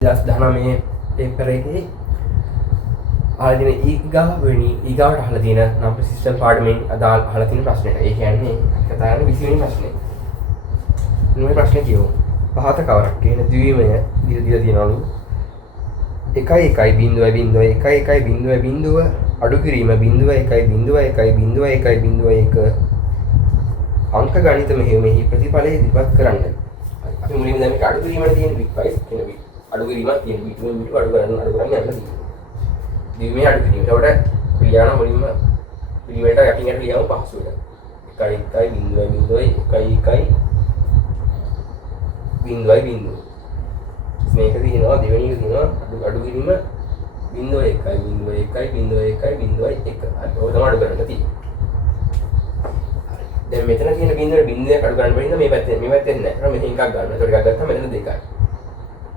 2019 paper එකේ අහලා තියෙන ඊගාවට අහලා තියෙන නම්බර් සිස්ටම් පාඩමෙන් අදාළ අහලා තියෙන ප්‍රශ්නෙට. ඒ කියන්නේ කතා කරන 20 වෙනි ප්‍රශ්නේ. මේ ප්‍රශ්නේ කියමු. පහත කවරක් කියන ද්විමය දීලා තියෙනවලු 1.1.1.1 අඩු කිරීම 0.1.1.1 අංක ගණිත මෙහි ප්‍රතිඵලය ඉදිරිපත් කරන්න. අපි මුලින්ම දැන් මේක අඩු කිරීමට තියෙන bitwise කියන bit අඩු කිරීමක් තියෙන bit අඩු කරන්න යන්න තියෙනවා. ද්විමය අඩු කිරීම. ඒකට පිළියන මුලින්ම පිළිවෙලට යටින් යට ලියමු පහසු වෙන. 1.1.1.1 මේක තියෙනවා දෙවෙනි එක තියෙනවා අඩු කිරීම 0.1.1.1.1 ඔය තමයි අඩු කරන්න තියෙන්නේ. දැන් මෙතන තියෙන බිඳුව අඩු කරන්න බැරිද මේ පැත්තෙන් නෑ. ඒකට මෙතන එකක් ගන්න. ඒකට එකක් ගත්තාම මෙතන දෙකයි.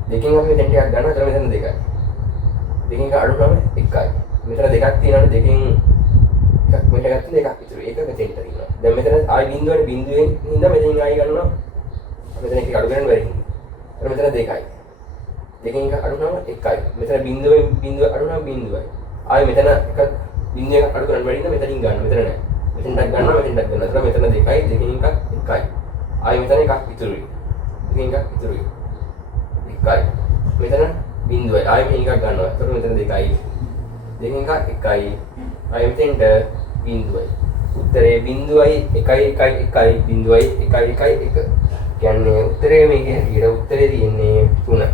දෙකෙන් අපි මෙතන ටිකක් ගන්නවා. ඒතර මෙතන දෙකයි. දෙකෙන් එක අඩු කරාම එකයි. මෙතන දෙකක් තියෙනවානේ දෙකෙන් එකක් මෙතන ගත්තොත් එකක් ඉතුරු. ඒක මෙතෙන්ට තියෙනවා. දැන් මෙතන ආයි බිඳුවෙන් හින්දා මෙතනින් ආයි ගන්නවා. මෙතන එක අඩු කරන්න බැරි. ඒතර මෙතන දෙකයි. දෙකෙන් එක අඩු කරාම එකයි. මෙතන බිඳුව අඩු කරාම බිඳුවයි. ආයි මෙතන එකක් බිඳුව එකක් අඩු කරන්න බැරි නම් මෙතනින් ගන්න. මෙතන නෑ. මෙතෙන්ටක් ගන්නවා මෙතෙන්ටක් ගන්නවා. ඒතර මෙතන දෙකයි දෙකෙන් එකක් එකයි. ආයි මෙතන එකක් ඉතුරුයි. දෙකෙන් එකක් ඉතුරුයි. එකයි. මෙතන බිඳුවයි. ආයි මෙතන එකක් ගන්නවා. ඒතර මෙතන දෙකයි. දෙකෙන් එකක් එකයි. ආයි මෙතෙන්ට බිඳුවයි. උත්තරේ 0.1.1.1 0.1.1.1. කියන්නේ උත්තරේ මේකේ හැටියට උත්තරේ තියෙන්නේ 3.